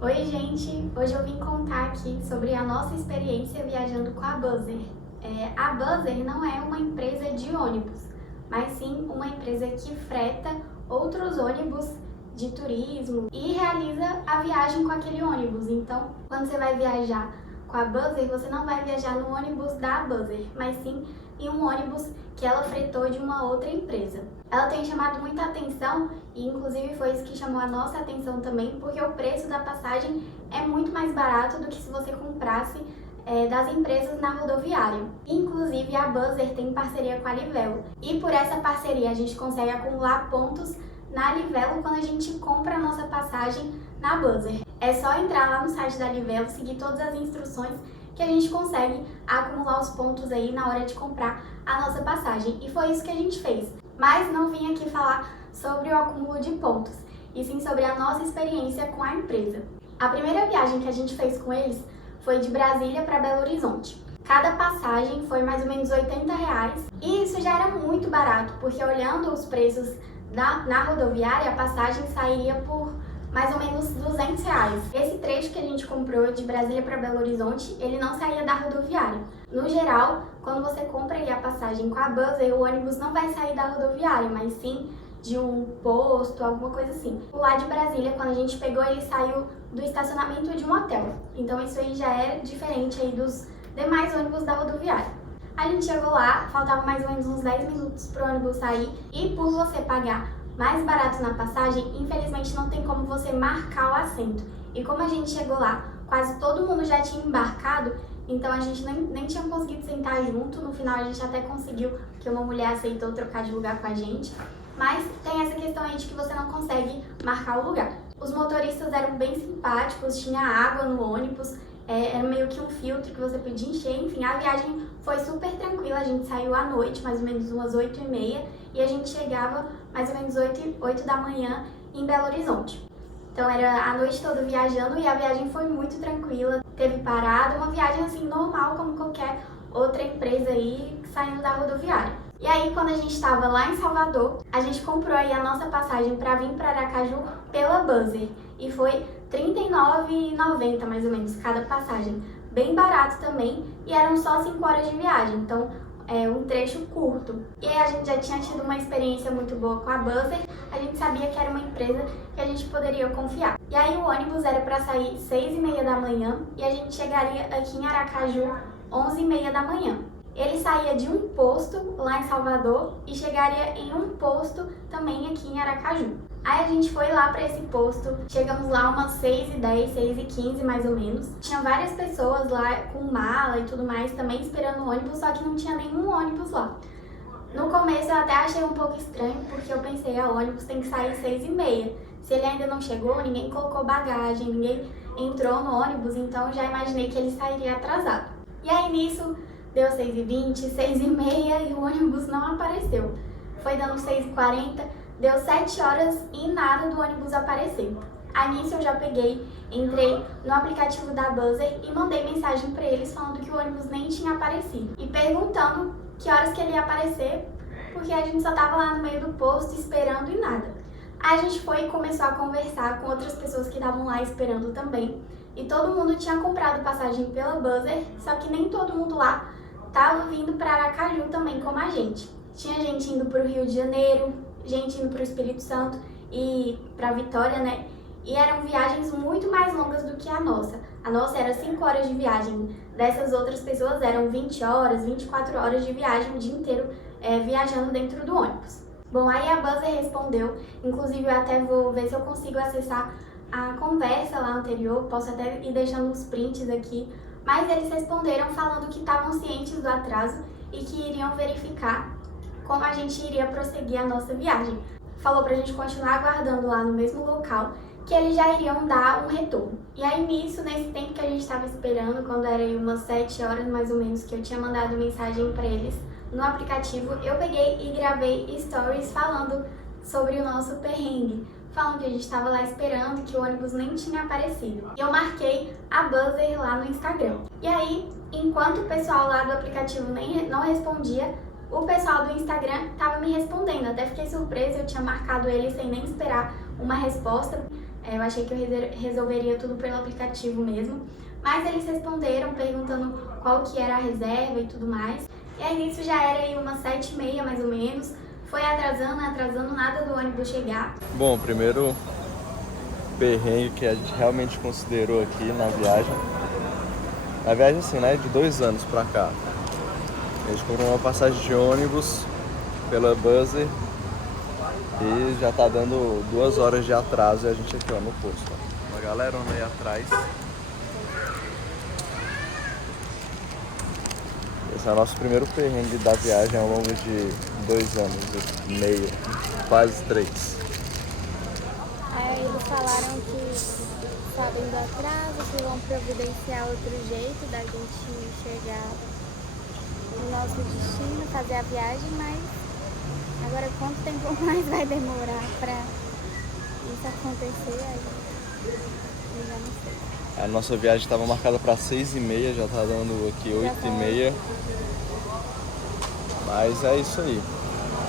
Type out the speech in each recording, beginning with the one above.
Oi, gente! Hoje eu vim contar aqui sobre a nossa experiência viajando com a Buzzer. A Buzzer não é uma empresa de ônibus, mas sim uma empresa que freta outros ônibus de turismo e realiza a viagem com aquele ônibus. Então, quando você vai viajar com a Buzzer, você não vai viajar no ônibus da Buzzer, mas sim em um ônibus que ela fretou de uma outra empresa. Ela tem chamado muita atenção e inclusive foi isso que chamou a nossa atenção também, porque o preço da passagem é muito mais barato do que se você comprasse das empresas na rodoviária. Inclusive a Buzzer tem parceria com a Livelo e por essa parceria a gente consegue acumular pontos na Livelo quando a gente compra a nossa passagem na Buzzer. É só entrar lá no site da Livelo, seguir todas as instruções que a gente consegue acumular os pontos aí na hora de comprar a nossa passagem. E foi isso que a gente fez. Mas não vim aqui falar sobre o acúmulo de pontos, e sim sobre a nossa experiência com a empresa. A primeira viagem que a gente fez com eles foi de Brasília para Belo Horizonte. Cada passagem foi mais ou menos R$80, e isso já era muito barato, porque olhando os preços na rodoviária, a passagem sairia por mais ou menos R$200. Esse trecho que a gente comprou de Brasília para Belo Horizonte, ele não saía da rodoviária. No geral, quando você compra aí a passagem com a Buzzer, o ônibus não vai sair da rodoviária, mas sim de um posto, alguma coisa assim. O lá de Brasília, quando a gente pegou, ele saiu do estacionamento de um hotel. Então isso aí já é diferente aí dos demais ônibus da rodoviária. A gente chegou lá, faltava mais ou menos uns 10 minutos para o ônibus sair, e por você pagar mais barato na passagem, infelizmente não tem como você marcar o assento. E como a gente chegou lá, quase todo mundo já tinha embarcado, então a gente nem tinha conseguido sentar junto. No final a gente até conseguiu, que uma mulher aceitou trocar de lugar com a gente. Mas tem essa questão aí de que você não consegue marcar o lugar. Os motoristas eram bem simpáticos, tinha água no ônibus, era meio que um filtro que você podia encher. Enfim, a viagem foi super tranquila. A gente saiu à noite, mais ou menos umas 8h30, e a gente chegava mais ou menos 8 da manhã em Belo Horizonte. Então era a noite toda viajando, e a viagem foi muito tranquila, teve parada, uma viagem assim normal como qualquer outra empresa aí saindo da rodoviária. E aí quando a gente estava lá em Salvador, a gente comprou aí a nossa passagem para vir para Aracaju pela Buzzer, e foi R$39,90 mais ou menos cada passagem, bem barato também, e eram só 5 horas de viagem, então um trecho curto. E aí a gente já tinha tido uma experiência muito boa com a Buzzer, a gente sabia que era uma empresa que a gente poderia confiar. E aí o ônibus era para sair 6h30 da manhã e a gente chegaria aqui em Aracaju 11h30 da manhã. Ele saía de um posto lá em Salvador e chegaria em um posto também aqui em Aracaju. Aí a gente foi lá para esse posto, chegamos lá umas 6h10, 6h15 mais ou menos. Tinha várias pessoas lá com mala e tudo mais também esperando o ônibus, só que não tinha nenhum ônibus lá. No começo eu até achei um pouco estranho, porque eu pensei, o ônibus tem que sair 6h30. Se ele ainda não chegou, ninguém colocou bagagem, ninguém entrou no ônibus, então eu já imaginei que ele sairia atrasado. E aí nisso, deu 6h20, 6h30 e o ônibus não apareceu. Foi dando 6h40, deu 7 horas e nada do ônibus aparecer. Aí nisso eu já peguei, entrei no aplicativo da Buzzer e mandei mensagem para eles falando que o ônibus nem tinha aparecido. E perguntando que horas que ele ia aparecer, porque a gente só tava lá no meio do posto esperando e nada. Aí a gente foi e começou a conversar com outras pessoas que estavam lá esperando também. E todo mundo tinha comprado passagem pela Buzzer, só que nem todo mundo lá estava vindo para Aracaju também como a gente. Tinha gente indo para o Rio de Janeiro, gente indo para o Espírito Santo e para Vitória, né? E eram viagens muito mais longas do que a nossa. A nossa era 5 horas de viagem. Dessas outras pessoas eram 20 horas, 24 horas de viagem, o dia inteiro viajando dentro do ônibus. Bom, aí a Buzzer respondeu, inclusive eu até vou ver se eu consigo acessar a conversa lá anterior, posso até ir deixando os prints aqui, mas eles responderam falando que estavam cientes do atraso e que iriam verificar como a gente iria prosseguir a nossa viagem. Falou pra gente continuar aguardando lá no mesmo local, que eles já iriam dar um retorno. E aí nisso, nesse tempo que a gente estava esperando, quando era aí umas 7 horas mais ou menos, que eu tinha mandado mensagem para eles no aplicativo, eu peguei e gravei stories falando sobre o nosso perrengue, falando que a gente estava lá esperando, que o ônibus nem tinha aparecido. E eu marquei a Buzzer lá no Instagram. E aí, enquanto o pessoal lá do aplicativo não respondia, o pessoal do Instagram estava me respondendo. Até fiquei surpresa, eu tinha marcado ele sem nem esperar uma resposta. Eu achei que eu resolveria tudo pelo aplicativo mesmo, mas eles responderam perguntando qual que era a reserva e tudo mais. E aí nisso já era aí umas 7h30 mais ou menos, foi atrasando, nada do ônibus chegar. Bom, o primeiro perrengue que a gente realmente considerou aqui na viagem assim, né, de 2 anos pra cá. A gente comprou uma passagem de ônibus pela Buzzer e já tá dando 2 horas de atraso e a gente aqui, ó, no posto. Ó. Uma galera aí atrás. Esse é o nosso primeiro perrengue da viagem ao longo de 2 anos e meio, quase 3. Aí eles falaram que sabem do atraso, que vão providenciar outro jeito da gente chegar no nosso destino, fazer a viagem, mas agora quanto tempo mais vai demorar pra isso acontecer, aí eu já não sei. A nossa viagem estava marcada para 6h30, já tá dando aqui 8h30. Mas é isso aí.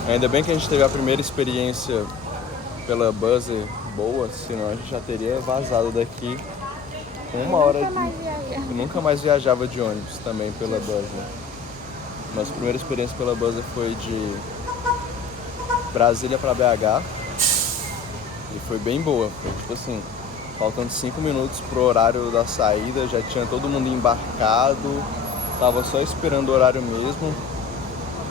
Ainda bem que a gente teve a primeira experiência pela Buzzer boa, senão a gente já teria vazado daqui com 1 hora. Eu nunca mais viajava de ônibus também pela Buzzer. Nossa primeira experiência pela Buzzer foi de Brasília para BH e foi bem boa. Foi tipo assim, faltando 5 minutos pro horário da saída, já tinha todo mundo embarcado, tava só esperando o horário mesmo.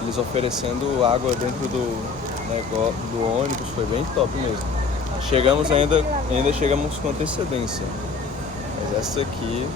Eles oferecendo água dentro do ônibus, foi bem top mesmo. Chegamos ainda chegamos com antecedência. Mas essa aqui,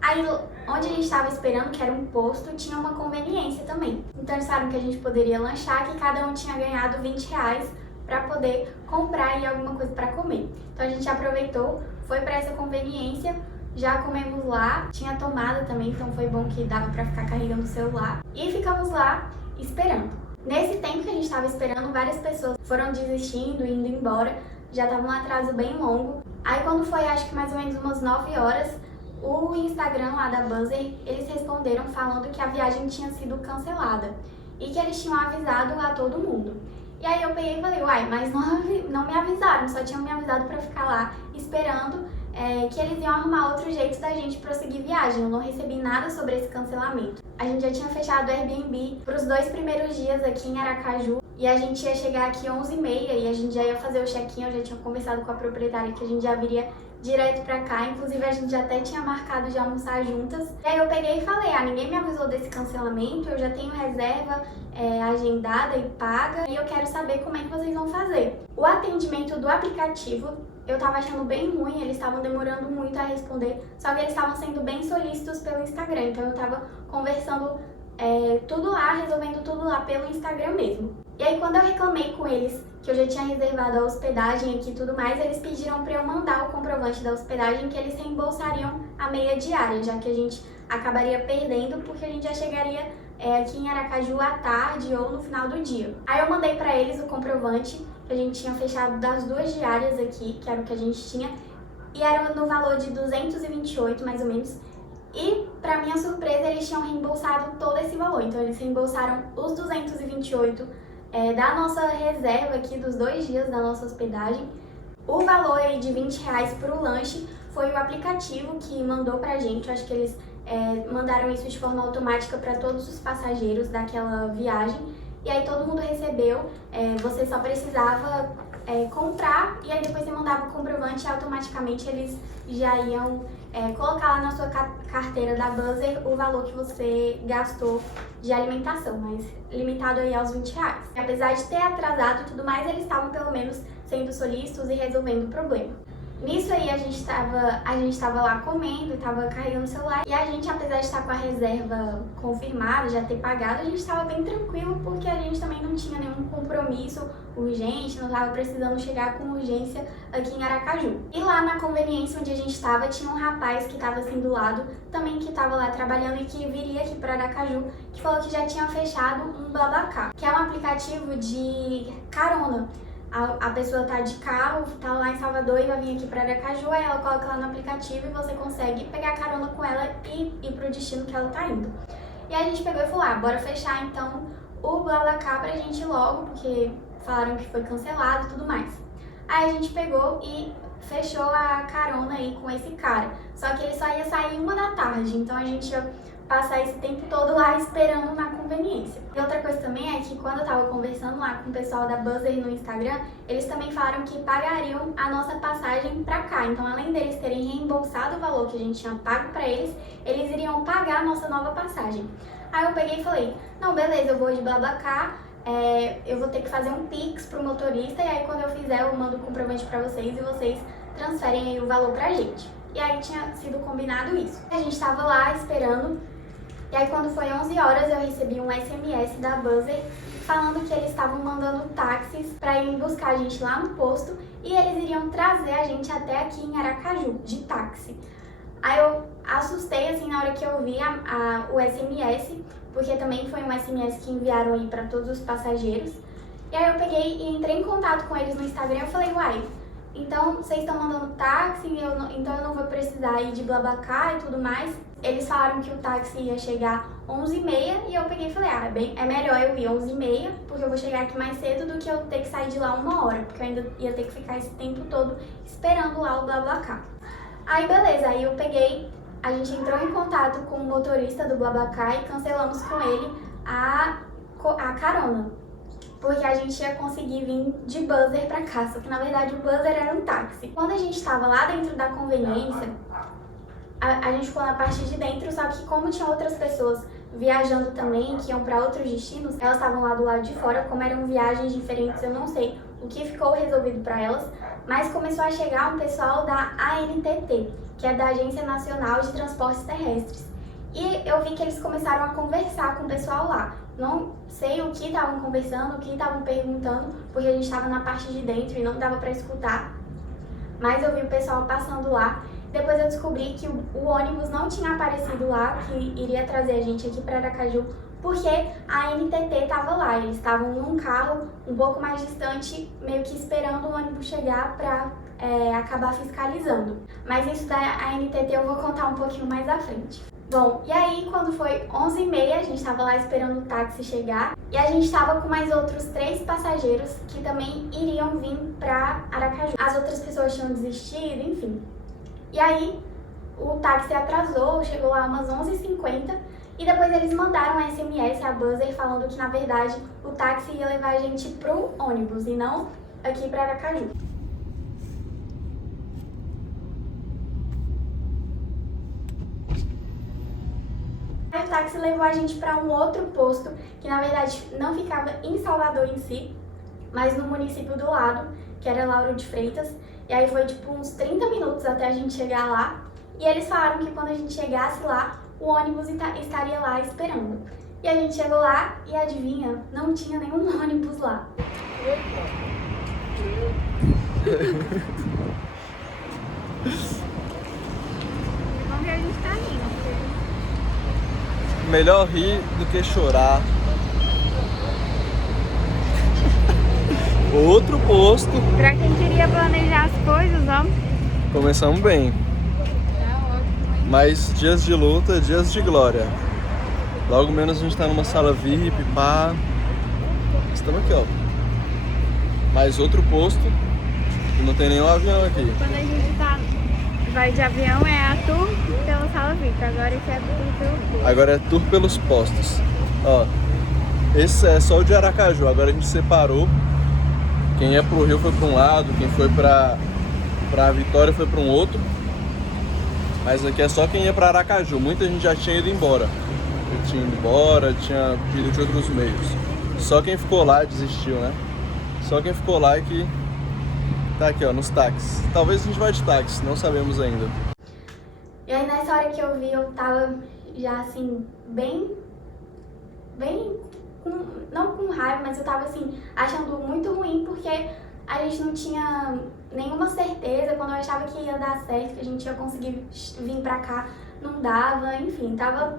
Aí onde a gente estava esperando, que era um posto, tinha uma conveniência também. Então eles falaram que a gente poderia lanchar, que cada um tinha ganhado R$20 para poder comprar aí alguma coisa para comer. Então a gente aproveitou, foi para essa conveniência. Já comemos lá, tinha tomada também, então foi bom que dava pra ficar carregando o celular. E ficamos lá esperando. Nesse tempo que a gente estava esperando, várias pessoas foram desistindo, indo embora. Já tava um atraso bem longo. Aí quando foi, acho que mais ou menos umas 9 horas, o Instagram lá da Buzzer, eles responderam falando que a viagem tinha sido cancelada. E que eles tinham avisado a todo mundo. E aí eu peguei e falei, uai, mas não me avisaram, só tinham me avisado pra ficar lá esperando. Que eles iam arrumar outro jeito da gente prosseguir viagem. Eu não recebi nada sobre esse cancelamento. A gente já tinha fechado o Airbnb para os 2 primeiros dias aqui em Aracaju e a gente ia chegar aqui 11h30 e a gente já ia fazer o check-in. Eu já tinha conversado com a proprietária que a gente já viria direto pra cá, inclusive a gente já até tinha marcado de almoçar juntas. E aí eu peguei e falei, ninguém me avisou desse cancelamento, eu já tenho reserva agendada e paga e eu quero saber como é que vocês vão fazer. O atendimento do aplicativo eu tava achando bem ruim, eles estavam demorando muito a responder, só que eles estavam sendo bem solícitos pelo Instagram, então eu tava conversando tudo lá, resolvendo tudo lá pelo Instagram mesmo. E aí quando eu reclamei com eles que eu já tinha reservado a hospedagem aqui e tudo mais, eles pediram para eu mandar o comprovante da hospedagem que eles reembolsariam a meia diária, já que a gente acabaria perdendo porque a gente já chegaria aqui em Aracaju à tarde ou no final do dia. Aí eu mandei para eles o comprovante que a gente tinha fechado das 2 diárias aqui, que era o que a gente tinha, e era no valor de 228 mais ou menos. E, para minha surpresa, eles tinham reembolsado todo esse valor. Então, eles reembolsaram os 228 da nossa reserva aqui, dos 2 dias da nossa hospedagem. O valor aí de R$20 para o lanche foi o aplicativo que mandou pra gente. Eu acho que eles mandaram isso de forma automática para todos os passageiros daquela viagem. E aí todo mundo recebeu, você só precisava comprar e aí depois você mandava o comprovante e automaticamente eles já iam colocar lá na sua carteira da Buzzer o valor que você gastou de alimentação, mas limitado aí aos R$20. Apesar de ter atrasado e tudo mais, eles estavam pelo menos sendo solícitos e resolvendo o problema. Nisso aí a gente tava lá comendo e tava carregando o celular e a gente, apesar de estar com a reserva confirmada, já ter pagado, a gente tava bem tranquilo porque a gente também não tinha nenhum compromisso urgente, não tava precisando chegar com urgência aqui em Aracaju. E lá na conveniência onde a gente tava, tinha um rapaz que tava assim do lado, também que tava lá trabalhando e que viria aqui para Aracaju, que falou que já tinha fechado um BlaBlaCar, que é um aplicativo de carona. A pessoa tá de carro, tá lá em Salvador e vai vir aqui pra Aracaju, aí ela coloca lá no aplicativo e você consegue pegar carona com ela e ir pro destino que ela tá indo. E aí a gente pegou e falou, bora fechar então o BlaBlaCar pra gente ir logo, porque falaram que foi cancelado e tudo mais. Aí a gente pegou e fechou a carona aí com esse cara. Só que ele só ia sair 1 da tarde, então a gente ia passar esse tempo todo lá esperando na conveniência. E outra coisa também é que quando eu tava conversando lá com o pessoal da Buzzer no Instagram, eles também falaram que pagariam a nossa passagem pra cá. Então, além deles terem reembolsado o valor que a gente tinha pago pra eles, eles iriam pagar a nossa nova passagem. Aí eu peguei e falei, não, beleza, eu vou de BlaBlaCar, eu vou ter que fazer um Pix pro motorista, e aí quando eu fizer eu mando o comprovante pra vocês e vocês transferem aí o valor pra gente. E aí tinha sido combinado isso. A gente tava lá esperando. E aí quando foi 11 horas eu recebi um SMS da Buzzer falando que eles estavam mandando táxis para ir buscar a gente lá no posto e eles iriam trazer a gente até aqui em Aracaju, de táxi. Aí eu assustei assim na hora que eu vi o SMS, porque também foi um SMS que enviaram aí para todos os passageiros. E aí eu peguei e entrei em contato com eles no Instagram e falei, uai, então vocês estão mandando táxi, então eu não vou precisar ir de BlaBlaCar e tudo mais. Eles falaram que o táxi ia chegar 11h30 e eu peguei e falei, é melhor eu ir 11h30, porque eu vou chegar aqui mais cedo do que eu ter que sair de lá 1 hora, porque eu ainda ia ter que ficar esse tempo todo esperando lá o BlaBlaCar. Aí beleza, aí eu peguei, a gente entrou em contato com o motorista do BlaBlaCar e cancelamos com ele a carona, porque a gente ia conseguir vir de Buzzer pra cá, só que na verdade o Buzzer era um táxi. Quando a gente tava lá dentro da conveniência, a gente ficou na parte de dentro, só que como tinha outras pessoas viajando também, que iam para outros destinos, elas estavam lá do lado de fora, como eram viagens diferentes, eu não sei o que ficou resolvido para elas, mas começou a chegar um pessoal da ANTT, que é da Agência Nacional de Transportes Terrestres. E eu vi que eles começaram a conversar com o pessoal lá. Não sei o que estavam conversando, o que estavam perguntando, porque a gente estava na parte de dentro e não dava para escutar, mas eu vi o pessoal passando lá. Depois eu descobri que o ônibus não tinha aparecido lá, que iria trazer a gente aqui para Aracaju, porque a NTT estava lá. Eles estavam num carro um pouco mais distante, meio que esperando o ônibus chegar para acabar fiscalizando. Mas isso da ANTT eu vou contar um pouquinho mais à frente. Bom, e aí quando foi 11h30, a gente estava lá esperando o táxi chegar e a gente estava com mais outros 3 passageiros que também iriam vir para Aracaju. As outras pessoas tinham desistido, enfim. E aí, o táxi atrasou, chegou lá umas 11h50 e depois eles mandaram um SMS a Buzzer falando que, na verdade, o táxi ia levar a gente pro ônibus e não aqui para Aracaju. Aí o táxi levou a gente para um outro posto, que na verdade não ficava em Salvador em si, mas no município do lado, que era Lauro de Freitas. E aí foi tipo uns 30 minutos até a gente chegar lá. E eles falaram que quando a gente chegasse lá, o ônibus estaria lá esperando. E a gente chegou lá e adivinha, não tinha nenhum ônibus lá. Vamos ver, a gente tá rindo. Melhor rir do que chorar. Outro posto. Pra quem queria planejar as coisas, ó. Começamos bem. Tá ótimo, hein? Mas dias de luta, dias de glória. Logo menos a gente tá numa sala VIP, pá. Estamos aqui, ó. Mais outro posto. E não tem nenhum avião aqui. Quando a gente vai de avião é a tour pela sala VIP. Agora esse é a tour pelo posto. Agora é tour pelos postos. Ó. Esse é só o de Aracaju. Agora a gente separou. Quem ia pro Rio foi para um lado, quem foi pra Vitória foi para um outro. Mas aqui é só quem ia para Aracaju. Muita gente já tinha ido embora. Tinha ido de outros meios. Só quem ficou lá desistiu, né? Só quem ficou lá é que tá aqui, ó, nos táxis. Talvez a gente vá de táxi, não sabemos ainda. E aí nessa hora que eu vi, eu tava já assim, não com raiva, mas eu tava assim, achando muito ruim, porque a gente não tinha nenhuma certeza. Quando eu achava que ia dar certo, que a gente ia conseguir vir pra cá, não dava, enfim, tava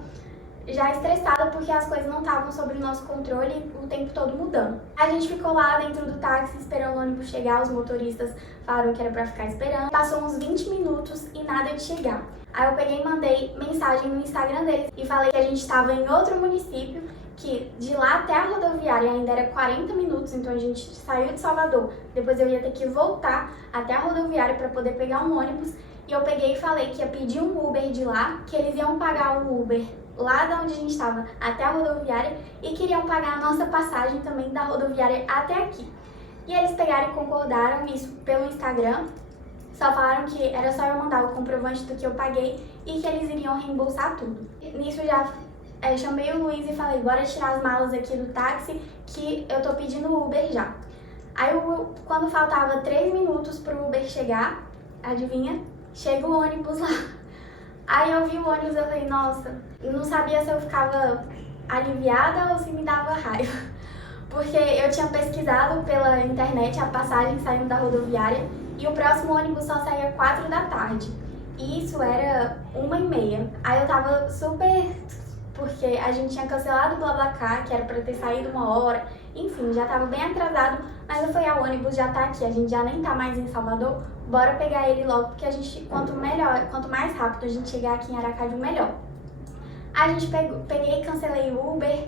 já estressada porque as coisas não estavam sob o nosso controle, o tempo todo mudando. A gente ficou lá dentro do táxi esperando o ônibus chegar, os motoristas falaram que era pra ficar esperando. Passou uns 20 minutos e nada de chegar. Aí eu peguei e mandei mensagem no Instagram deles e falei que a gente estava em outro município, que de lá até a rodoviária ainda era 40 minutos, então a gente saiu de Salvador, depois eu ia ter que voltar até a rodoviária para poder pegar um ônibus, e eu peguei e falei que ia pedir um Uber de lá, que eles iam pagar o Uber lá de onde a gente estava até a rodoviária e queriam pagar a nossa passagem também da rodoviária até aqui. E eles pegaram e concordaram isso pelo Instagram, só falaram que era só eu mandar o comprovante do que eu paguei e que eles iriam reembolsar tudo. Nisso já chamei o Luiz e falei, bora tirar as malas aqui do táxi que eu tô pedindo Uber já. Aí quando faltava 3 minutos pro Uber chegar, adivinha? Chega o ônibus lá. Aí eu vi o ônibus e eu falei, nossa, eu não sabia se eu ficava aliviada ou se me dava raiva. Porque eu tinha pesquisado pela internet a passagem saindo da rodoviária e o próximo ônibus só saía 4 da tarde. E isso era 1h30. Aí eu tava super... porque a gente tinha cancelado o BlaBlaCar, que era pra ter saído 1 hora. Enfim, já tava bem atrasado, mas eu falei, o ônibus já tá aqui, a gente já nem tá mais em Salvador, bora pegar ele logo, porque a gente, quanto mais rápido a gente chegar aqui em Aracaju, melhor. A gente peguei, cancelei o Uber,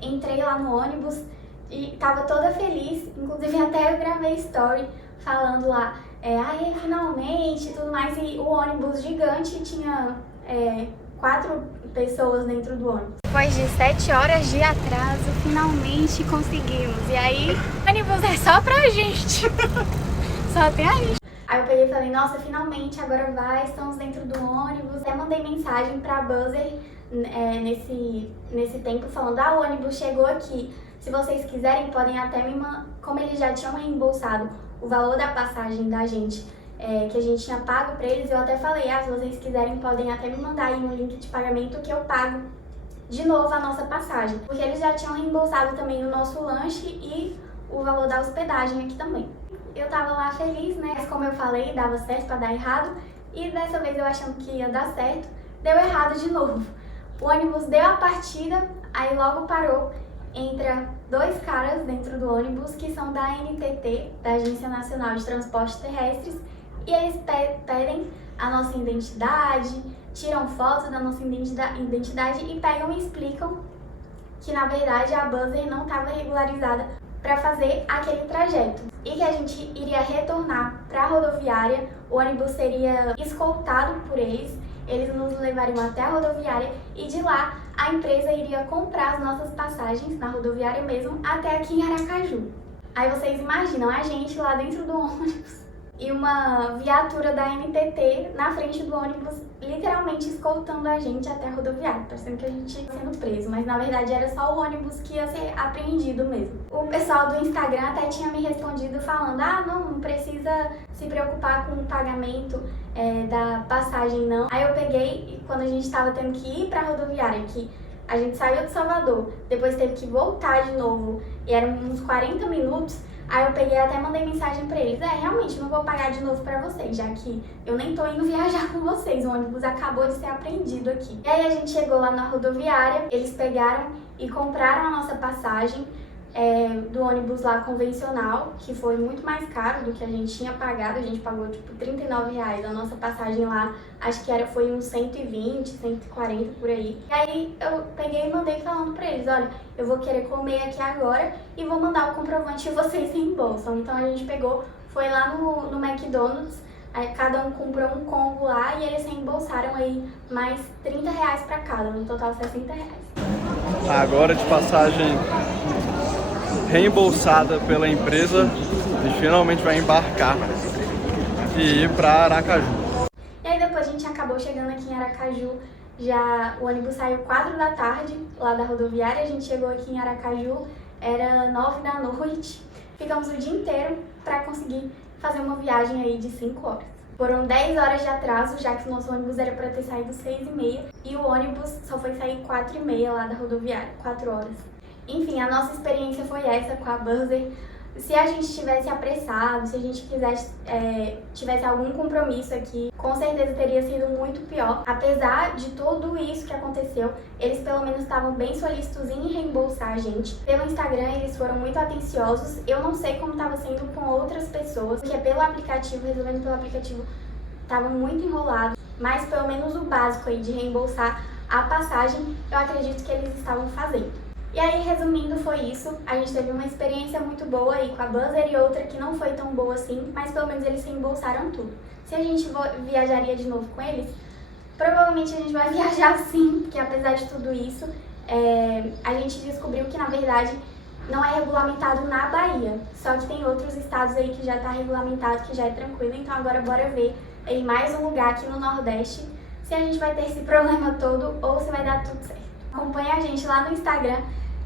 entrei lá no ônibus e tava toda feliz, inclusive até eu gravei story falando lá, finalmente e tudo mais, e o ônibus gigante tinha 4 pessoas dentro do ônibus. Depois de 7 horas de atraso, finalmente conseguimos. E aí, o ônibus é só pra gente. Só tem a gente. Aí eu peguei e falei, nossa, finalmente, agora vai, estamos dentro do ônibus. Até mandei mensagem pra Buzzer nesse tempo falando, o ônibus chegou aqui. Se vocês quiserem, podem até me mandar, como eles já tinham reembolsado o valor da passagem da gente, que a gente tinha pago pra eles, eu até falei, se vocês quiserem, podem até me mandar aí um link de pagamento que eu pago de novo a nossa passagem. Porque eles já tinham reembolsado também o nosso lanche e o valor da hospedagem aqui também. Eu tava lá feliz, né? Mas como eu falei, dava certo pra dar errado. E dessa vez eu achando que ia dar certo, deu errado de novo. O ônibus deu a partida, aí logo parou. Entra 2 caras dentro do ônibus que são da ANTT, da Agência Nacional de Transportes Terrestres, e eles pedem a nossa identidade, tiram fotos da nossa identidade e pegam e explicam que na verdade a Buzzer não estava regularizada para fazer aquele trajeto e que a gente iria retornar para a rodoviária, o ônibus seria escoltado por eles nos levariam até a rodoviária e de lá a empresa iria comprar as nossas passagens na rodoviária mesmo até aqui em Aracaju. Aí vocês imaginam a gente lá dentro do ônibus e uma viatura da ANTT na frente do ônibus, literalmente escoltando a gente até a rodoviária, parecendo que a gente ia sendo preso, mas na verdade era só o ônibus que ia ser apreendido mesmo. O pessoal do Instagram até tinha me respondido falando, não precisa se preocupar com o pagamento da passagem não. Aí eu peguei, e quando a gente estava tendo que ir para a rodoviária, que a gente saiu de Salvador, depois teve que voltar de novo, e eram uns 40 minutos, aí eu peguei e até mandei mensagem pra eles, realmente não vou pagar de novo pra vocês, já que eu nem tô indo viajar com vocês, o ônibus acabou de ser apreendido aqui. E aí a gente chegou lá na rodoviária, eles pegaram e compraram a nossa passagem do ônibus lá convencional, que foi muito mais caro do que a gente tinha pagado, a gente pagou tipo R$39, a nossa passagem lá, acho que foi uns 120, 140 por aí. E aí eu peguei e mandei falando pra eles, olha, eu vou querer comer aqui agora e vou mandar o comprovante e vocês reembolsam. Então a gente pegou, foi lá no McDonald's, aí cada um comprou um combo lá e eles reembolsaram aí mais R$30 pra cada, no total R$60. Agora de passagem reembolsada pela empresa, a gente finalmente vai embarcar e ir para Aracaju. E aí depois a gente acabou chegando aqui em Aracaju, o ônibus saiu 4 da tarde lá da rodoviária, a gente chegou aqui em Aracaju, era 9 da noite, ficamos o dia inteiro para conseguir fazer uma viagem aí de 5 horas. Foram 10 horas de atraso, já que o nosso ônibus era para ter saído 6h30 e o ônibus só foi sair 4h30 lá da rodoviária, 4 horas. Enfim, a nossa experiência foi essa com a Buzzer. Se a gente tivesse apressado, se a gente tivesse algum compromisso aqui, com certeza teria sido muito pior. Apesar de tudo isso que aconteceu, eles pelo menos estavam bem solícitos em reembolsar a gente. Pelo Instagram eles foram muito atenciosos. Eu não sei como estava sendo com outras pessoas, porque resolvendo pelo aplicativo, estava muito enrolado. Mas pelo menos o básico aí de reembolsar a passagem, eu acredito que eles estavam fazendo. E aí, resumindo, foi isso. A gente teve uma experiência muito boa aí com a Buzzer e outra que não foi tão boa assim, mas pelo menos eles reembolsaram tudo. Se a gente viajaria de novo com eles, provavelmente a gente vai viajar sim, porque apesar de tudo isso, a gente descobriu que na verdade não é regulamentado na Bahia, só que tem outros estados aí que já está regulamentado, que já é tranquilo, então agora bora ver em mais um lugar aqui no Nordeste se a gente vai ter esse problema todo ou se vai dar tudo certo. Acompanhe a gente lá no Instagram,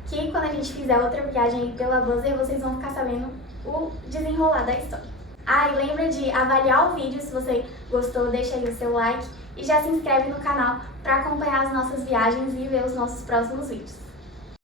que quando a gente fizer outra viagem aí pela Buzzer, vocês vão ficar sabendo o desenrolar da história. Ah, e lembra de avaliar o vídeo, se você gostou, deixa aí o seu like e já se inscreve no canal para acompanhar as nossas viagens e ver os nossos próximos vídeos.